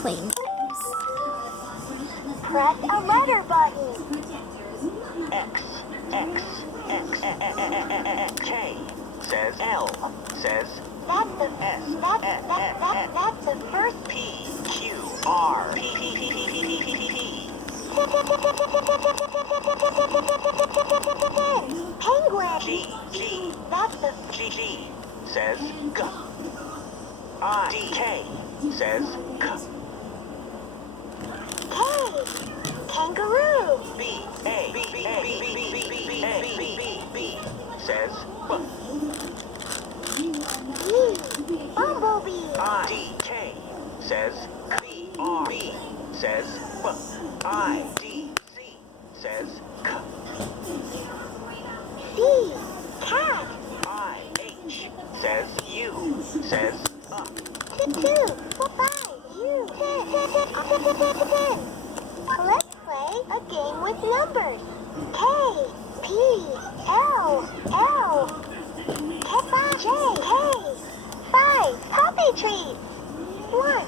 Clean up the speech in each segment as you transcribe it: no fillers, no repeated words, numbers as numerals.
playing. Press a letter button. X, X, X, K, says L, says That's the that's the first P, Q, R, P, P, P, P, P, P, P, P, P. penguin. G, G, That's the G, G, says G. I, D, K, says K. K. Kangaroo. B, A, B, B, A, B, B, B, B, B, A, B, B, B, B, says B. B. Bumblebee. I, D, K, says B, R, B, says B. I, D, C, says K. C. Cat. I, H, says U, says Two. Bye. You. Let's play a game with numbers. K. P. L. L. J. K. 5. Poppy trees. 1.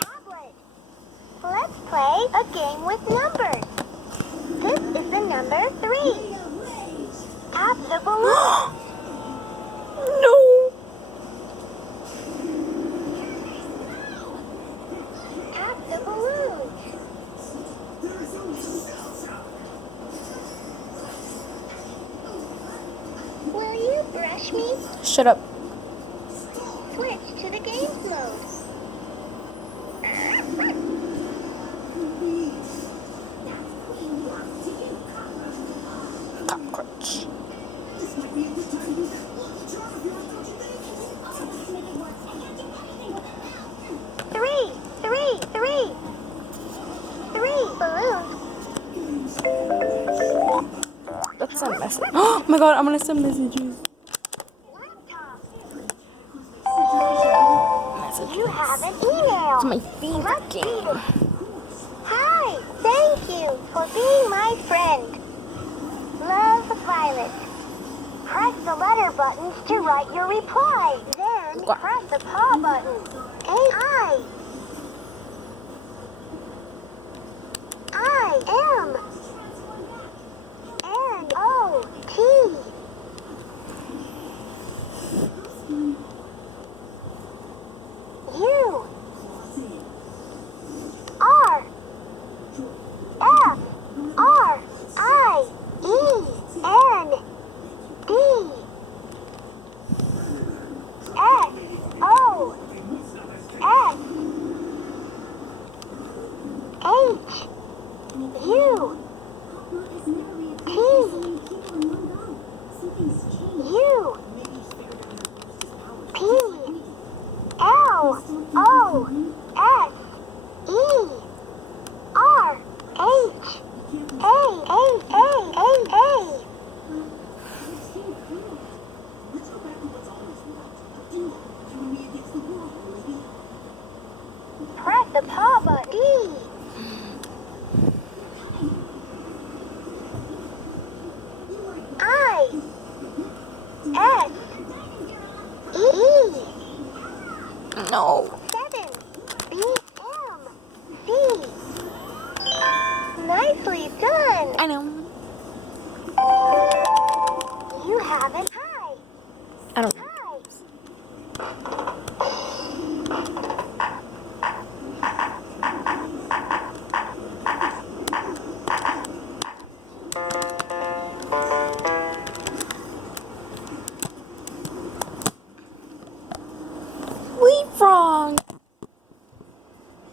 Tablet. Let's play a game with numbers. This is the number 3. Tap the balloon. No. Tap the balloon. Will you brush me? Shut up. Switch to the games mode. Cockroach. 3. 3 balloons. That's a message. Oh my god, I'm gonna send messages. Laptop. Messages. You have an email. It's my favorite Let's read game. it. Hi, thank you for being my friend. Love, Violet. Press the letter buttons to write your reply. Then What? press the paw button. A-I. I am. N-O-T. U. R. F. R. I. E. N. D. S. O. S. H. U. T. U. P. L. O. S. E. R. H. A. Press the paw button. D. I. S. E. No. 7. B. M. C. Nicely done. I know.